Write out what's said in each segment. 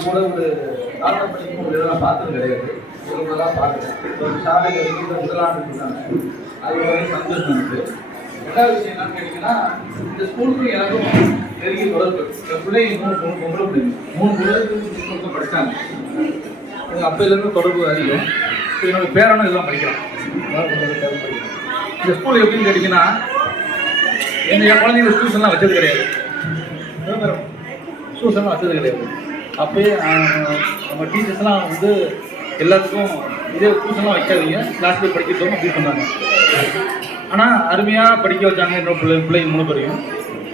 நான் கூட ஒரு தாத்தா படிக்கும் ஒரு இதெல்லாம் பார்த்தது கிடையாது. இவங்களெல்லாம் பார்க்குறேன். ஒரு சாலையில் இருக்கிற முதலாண்டு இருக்காங்க. அது வரை சந்தோஷம் இருக்குது. ரெண்டாவது விஷயம் என்னன்னு கேட்டிங்கன்னா, இந்த ஸ்கூலுக்கும் எனக்கும் நெருங்கிய தொடர்பு. என் பிள்ளைங்க 3 பொம்பளை பிள்ளைங்க 3 பிள்ளைங்க ஸ்கூலுக்கு படித்தாங்க. எங்கள் அப்பையிலேருந்து தொடர்பு அதிகம். இப்போ என்னோட பேரனும் இதெல்லாம் படிக்கிறான். இந்த ஸ்கூல் எப்படின்னு கேட்டிங்கன்னா, என் குழந்தைங்க டியூஷன்லாம் வச்சது கிடையாது. டியூஷன்லாம் வச்சது கிடையாது. அப்போயே நம்ம டீச்சர்ஸ்லாம் வந்து எல்லாத்துக்கும் இதே டியூஷன்லாம் வைக்காதீங்க, கிளாஸ்லேயே படிக்கிறோம் அப்படி சொன்னாங்க. ஆனால் அருமையாக படிக்க வச்சாங்க. என்னோட பிள்ளைங்க 3 பேரையும்.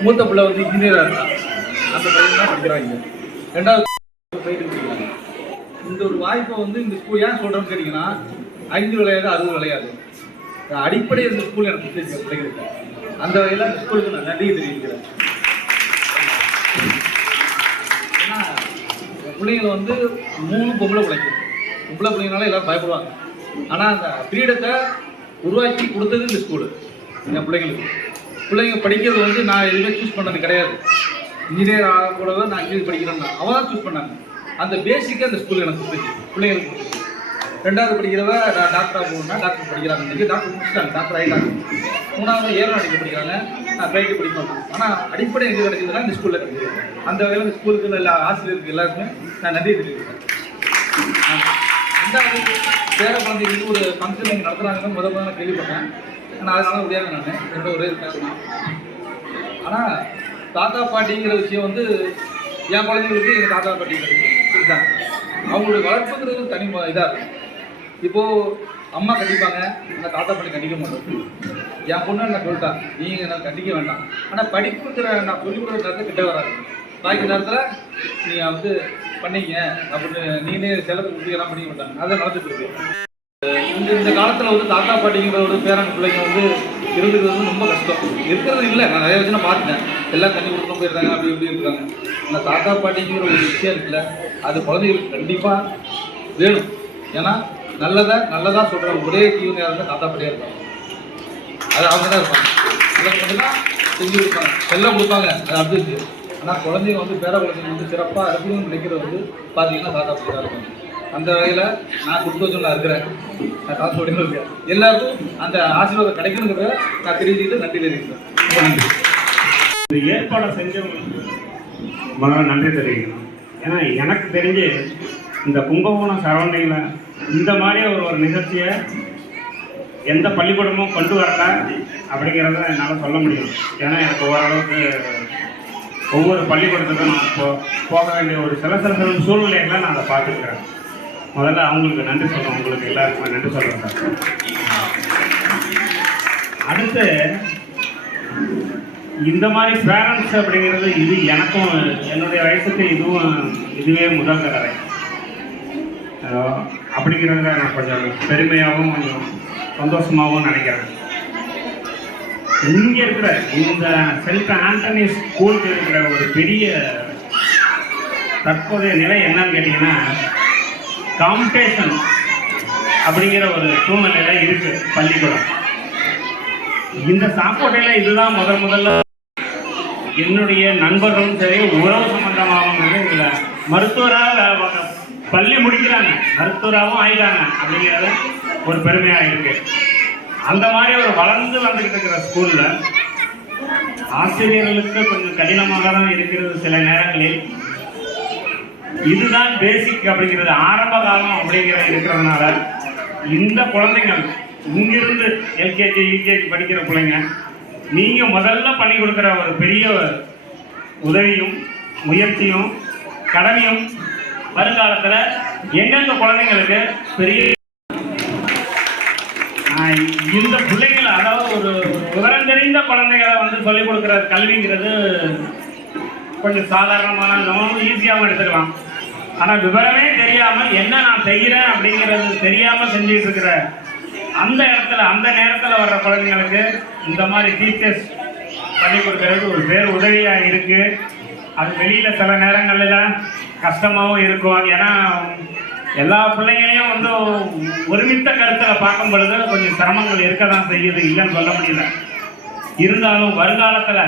மூத்த பிள்ளை வந்து இன்ஜினியராக இருக்கான். அந்த பையன் தான் படிக்கிறாங்க. ரெண்டாவது போயிட்டு படிக்கிறாங்க. இந்த ஒரு வாய்ப்பை வந்து இந்த ஸ்கூல் ஏன் சொல்கிறோன்னு கேட்டிங்கன்னா, 5 விளையாது 60 விளையாது. அடிப்படை இந்த ஸ்கூல் எனக்கு பிடிச்சிருக்க பிள்ளைங்களுக்கு. அந்த வகையில் அந்த ஸ்கூலுக்கு நான் நன்றி தெரிவிக்கிறேன். ஏன்னா பிள்ளைங்களை வந்து 3 பொம்பளை பிள்ளைங்கனால எல்லோரும் பயப்படுவாங்க. ஆனால் அந்த ஃப்ரீடத்தை உருவாக்கி கொடுத்தது இந்த ஸ்கூலு என் பிள்ளைங்க படிக்கிறது வந்து நான் எதுவுமே சூஸ் பண்ணது கிடையாது. இன்ஜினியர் ஆகக்கூடாது நான் இன்ஜினியர் படிக்கிறேன்னா அவன் தான் சூஸ் பண்ணாங்க. அந்த பேசிக்காக அந்த ஸ்கூல் எனக்கு கொடுத்துச்சு பிள்ளைங்களுக்கு. 2வது படிக்கிறவ டாக்டராக போகணும்னா டாக்டர் படிக்கிறாங்க. இன்றைக்கி டாக்டர் முடிச்சிட்டாங்க, டாக்டர் ஆகிட்டாங்க. 3வது ஏரோநாட்டிக்கல் படிக்கிறாங்க, நான் ஃப்ளைட்டு படிப்பேன். ஆனால் அடிப்படை எங்கே கிடைச்சதுன்னா இந்த ஸ்கூலில் கிடைக்குது. அந்த வகையில் இந்த ஸ்கூலுக்கு எல்லா ஆசிரியருக்கு எல்லாருக்குமே நான் நன்றி தெரிவிக்கிறேன். 2வது பேர குழந்தைகளுக்கு ஒரு ஃபங்க்ஷன் இங்கே நடத்துகிறாங்கன்னு முதல்ல நான் கேள்விப்பட்டேன். ஆனால் அதனால முடியாது. நான் என்னோட ஒரே பேசணும். ஆனால் தாத்தா பாட்டிங்கிற விஷயம் வந்து என் குழந்தைங்களுக்கு எங்கள் தாத்தா பாட்டி சரிதான். அவங்களுடைய வளர்ப்புங்கிறது தனி இதாக இருக்கும். இப்போது அம்மா கண்டிப்பாங்க, அந்த தாத்தா பாட்டி கண்டிக்க மாட்டோம். என் பொண்ணு நான் சொல்லிட்டேன், நீங்கள் நான் கண்டிக்க வேண்டாம். ஆனால் படிப்புங்கிற நான் சொல்லிக் கொடுக்குற நேரத்தில் கிட்ட வராது. பாக்கி நேரத்தில் நீங்கள் வந்து பண்ணிங்க அப்படின்னு நீனே செலவு கொடுத்தீங்கலாம் பண்ணிக்க மாட்டாங்க. அதை நடந்துட்டு இருக்கு. இந்த காலத்தில் வந்து தாத்தா பாட்டிங்கிற ஒரு பேரன் பிள்ளைங்க வந்து இருந்துக்கிறது வந்து ரொம்ப கஷ்டம். இருக்கிறது இல்லை, நான் நிறைய வச்சு நான் பார்த்துட்டேன். எல்லாம் தண்ணி கொடுக்கணும் போயிருக்காங்க, அப்படி இப்படி இருக்காங்க. அந்த தாத்தா பாட்டிங்கிற ஒரு விஷயம் இருக்குல்ல, அது குழந்தைகளுக்கு கண்டிப்பாக வேணும். ஏன்னா நல்லதாக சொல்கிற ஒரே தீவிரம் இருந்தால் தாத்தா பாட்டியாக இருப்பாங்க. அது அவங்க தான் இருப்பாங்க. பிள்ளைங்க மட்டும்தான் செஞ்சு கொடுப்பாங்க, செல்லம் கொடுப்பாங்க, அது அப்படி இருக்குது. ஆனால் குழந்தைங்க வந்து பேர குழந்தைங்க வந்து சிறப்பாக அறிவுன்னு நினைக்கிறது வந்து பார்த்தீங்கன்னா தாத்தா பாட்டி தான் இருப்பாங்க. அந்த வகையில் நான் கொடுத்து வச்சு நான் இருக்கிறேன். நான் காசு ஓடினு இருக்கேன். எல்லாருக்கும் அந்த ஆசீர்வாதம் கிடைக்கணுங்கிறத நான் தெரிஞ்சுக்கிட்டு நன்றி தெரிவிக்கிறேன். ரொம்ப நன்றி. இந்த ஏற்பாடை செஞ்சவங்களுக்கு முதல்ல நன்றி தெரிவிக்கணும். ஏன்னா எனக்கு தெரிஞ்சு இந்த கும்பகோணம் சரௌண்டிங்கில் இந்த மாதிரி ஒரு நிகழ்ச்சியை எந்த பள்ளிக்கூடமும் கொண்டு வரல அப்படிங்கிறத என்னால் சொல்ல முடியும். ஏன்னா எனக்கு ஓரளவுக்கு ஒவ்வொரு பள்ளிக்கூடத்துக்கும் நான் போக வேண்டிய ஒரு சில சூழ்நிலைகளை நான் அதை பார்த்துருக்கிறேன். முதல்ல அவங்களுக்கு நன்றி சொல்கிறேன். உங்களுக்கு எல்லாருக்குமே நன்றி சொல்கிறேன் சார். அடுத்து இந்த மாதிரி பேரண்ட்ஸ் அப்படிங்கிறது இது எனக்கும் என்னுடைய வயசுக்கு இதுவே முதல் தடவை அப்படிங்கிறத நான் கொஞ்சம் பெருமையாகவும் கொஞ்சம் சந்தோஷமாகவும் நினைக்கிறேன். இங்கே இருக்கிற இந்த சென்ட் ஆண்டனி ஸ்கூலுக்கு இருக்கிற ஒரு பெரிய தற்போதைய நிலை என்னன்னு கேட்டிங்கன்னா, காம்படிஷன் அப்படிங்கிற ஒரு சூழ்நிலையில் இருக்குது பள்ளிக்கூடம். இந்த சாக்கோட்டையில் இதுதான் முதல்ல என்னுடைய நண்பர்களும் சரி, உறவு சம்பந்தமாகவும் இல்லை, மருத்துவராக பள்ளி முடிக்கிறாங்க, மருத்துவராகவும் ஆயிட்டாங்க அப்படிங்கிறது ஒரு பெருமையாக இருக்குது. அந்த மாதிரி ஒரு வளர்ந்து வந்துக்கிட்டு இருக்கிற ஸ்கூலில் ஆசிரியர்களுக்கு கொஞ்சம் கடினமாக தான் இருக்கிறது சில நேரங்களில். இதுதான் பேசிக் அப்படிங்கிறது, ஆரம்ப காலம் அப்படிங்கிறது இருக்கிறதுனால இந்த குழந்தைங்கள் இங்கிருந்து எல்கேஜி யூகேஜி படிக்கிற பிள்ளைங்க நீங்கள் முதல்ல பண்ணி கொடுக்குற ஒரு பெரிய உதவியும் முயற்சியும் கடமையும் வருங்காலத்தில் எங்கெங்க குழந்தைங்களுக்கு பெரிய இந்த பிள்ளைங்களை, அதாவது ஒரு விவரம் தெரிந்த குழந்தைகளை வந்து சொல்லிக் கொடுக்குற கல்விங்கிறது கொஞ்சம் சாதாரணமான ஈஸியாகவும் எடுத்துக்கலாம். ஆனால் விவரமே தெரியாமல் என்ன நான் செய்கிறேன் அப்படிங்கிறது தெரியாமல் செஞ்சுட்டு இருக்கிற அந்த இடத்துல அந்த நேரத்தில் வர்ற குழந்தைங்களுக்கு இந்த மாதிரி டீச்சர்ஸ் பண்ணி கொடுக்கறது ஒரு பேர் உதவியாக இருக்குது. அது வெளியில் சில நேரங்களில் கஷ்டமாகவும் இருக்கும். ஏன்னா எல்லா பிள்ளைங்களையும் வந்து ஒருமித்த கருத்தில் பார்க்கும் பொழுது கொஞ்சம் சிரமங்கள் இருக்க தான் செய்யுது, இல்லைன்னு சொல்ல முடியல. இருந்தாலும் வருங்காலத்தில்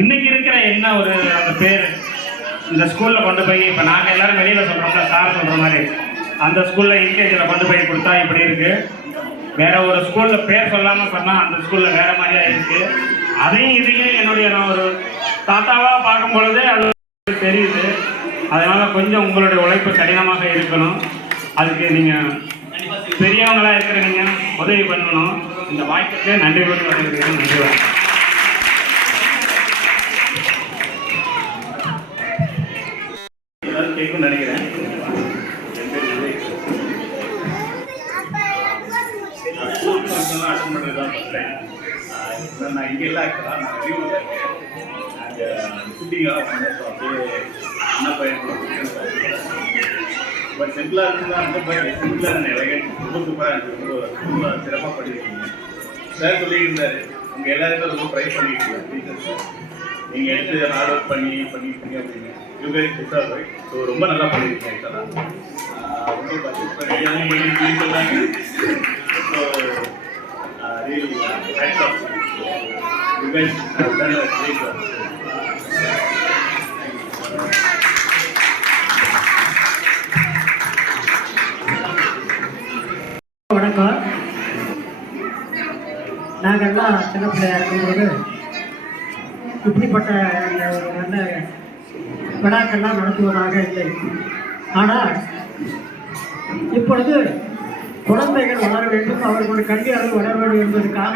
இன்னைக்கு இருக்கிற என்ன ஒரு அந்த பேர் இந்த ஸ்கூலில் கொண்டு போய் இப்போ நாங்கள் எல்லாரும் வெளியில் சொல்கிறோம்ல, சார் சொல்கிற மாதிரி அந்த ஸ்கூலில் எல்கேஜியில் கொண்டு போய் கொடுத்தா இப்படி இருக்குது, வேற ஒரு ஸ்கூலில் பேர் சொல்லாமல் சொன்னால் அந்த ஸ்கூலில் வேறு மாதிரியாக இருக்குது. அதையும் இதையும் என்னுடைய நான் ஒரு தாத்தாவாக பார்க்கும் பொழுது அது தெரியுது. அதனால் கொஞ்சம் உங்களுடைய உழைப்பு கடினமாக இருக்கணும். அதுக்கு நீங்கள் பெரியவங்களாக இருக்கிற நீங்கள் உதவி பண்ணணும். இந்த வாய்ப்புக்கு நன்றி கூறி வந்திருக்கிறேன். நன்றி. எல்லாரும் கேட்கும்னு நினைக்கிறேன். என் பேர் விவேக். ஸ்கூல் ஃபங்க்ஷன்லாம் அட்டன் பண்ணுறது தான் பண்ணுறேன். நான் இங்கே இல்லை, ஆக்சுவலாக நான் லீவில் இருக்கேன். அங்கே ஷூட்டிங்காக பண்ணேன். ஸோ அப்படியே என்ன பையன் பட் சிம்பிளாக இருக்குதா அந்த பட் சிம்பிளாக நான் எலகன்ட் ரொம்ப சூப்பராக எனக்கு ரொம்ப சிறப்பாக பண்ணியிருக்கீங்க. சார் சொல்லிட்டு இருந்தார், உங்கள் எல்லாருக்கும் ரொம்ப ப்ரைஸ் பண்ணிட்டு இருக்காங்க டீச்சர்ஸ். நீங்கள் எடுத்து ஹார்ட் ஒர்க் பண்ணியிருக்கீங்க அப்படின்னு. யூகை டிசர்வ் ரைட். ஸோ ரொம்ப நல்லா பண்ணியிருக்கீங்க ஆக்சுவலாக. ரொம்ப பட்ஜெட் பண்ணியிருக்கீங்க. So really hats off. You guys have done a great job. வணக்கம். நாங்கள்லாம் சின்ன பிள்ளையாக இருக்கும்போது இப்படிப்பட்ட ஒரு நல்ல விழாக்கள்லாம் நடத்துவதாக இல்லை. ஆனால் இப்பொழுது குழந்தைகள் வளர வேண்டும், அவர்களுடைய கல்வி அறிவு வளர வேண்டும் என்பதற்காக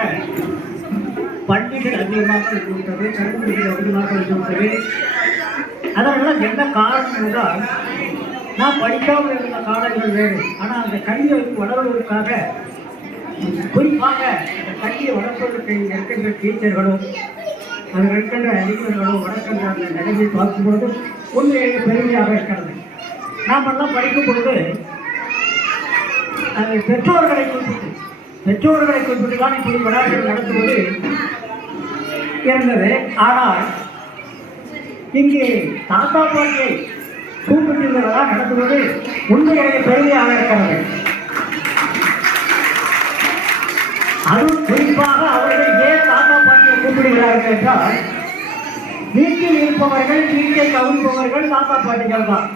பள்ளிகள் அதிகமாக இருக்கின்றது, கல்விகள் அதிகமாக இருக்கின்றது. அதனால் என்ன காரணம் என்றால், நான் படிக்காமல் இருந்த காலங்கள் வேறு. ஆனால் அந்த கல்வி அறிவு வளர்வதற்காக, குறிப்பாக அந்த கல்வியை வளர்ப்பதற்கு இருக்கின்ற டீச்சர்களும் அதில் இருக்கின்ற அறிஞர்களும் வளர்க்கின்ற அந்த நிலையை பார்க்கும்பொழுது உண்மையிலேயே பெருமையாக இருக்கிறது. நாம் எல்லாம் படிக்கும் பொழுது அது பெற்றோர்களை குறிப்பிட்டு தான் இப்படி விழாக்கள் நடத்துவது இருந்தது. ஆனால் இங்கே தாத்தா பாட்டியை கூப்பிட்டு இந்த விழா நடத்துவது உண்மையிலேயே பெருமையாக இருக்கிறது. அதுவும் குறிப்பாக அவர்கள் ஏன் தாத்தா பாட்டியை கூப்பிடுகிறார்கள் என்றால், வீட்டில் இருப்பவர்கள், வீட்டை கவனிப்பவர்கள் தாத்தா பாட்டிகள் தான்.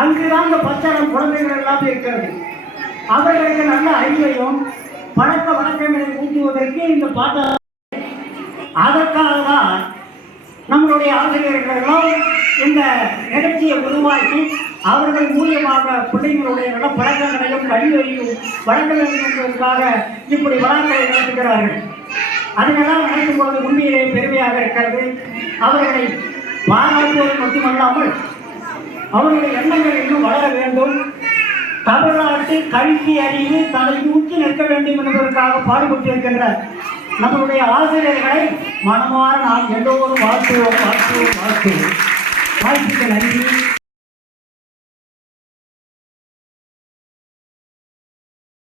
அங்குதான் இந்த பச்சளம் குழந்தைகள் எல்லாம் இருக்கிறது. அவர்களுக்கு நல்ல அறிவையும் பழக்க வழக்கங்களை ஊட்டுவதற்கு இந்த பாட்டா. அதற்காக தான் நம்மளுடைய ஆசிரியர்களெல்லாம் இந்த நிகழ்ச்சியை உருவாக்கி அவர்கள் மூலியமாக பிள்ளைங்களுடைய நல்ல பழக்கங்களையும் கல்வியையும் வழங்க வேண்டும் என்பதற்காக இப்படி விழாக்களை நடத்துகிறார்கள். அதனெல்லாம் நடத்தும் போது உண்மையிலேயே பெருமையாக இருக்கிறது. அவர்களை பாராட்டுவது மட்டுமல்லாமல் அவருடைய எண்ணங்கள் இன்னும் வளர வேண்டும். தமிழ்நாட்டு கல்வி அறிவு தலை ஊற்றி நிற்க வேண்டும் என்பதற்காக பாடுபட்டிருக்கின்ற நம்மளுடைய ஆசிரியர்களை மனமாற நாம் எல்லோரும் வாழ்த்துவோம். வாய்ப்புக்கு நன்றி.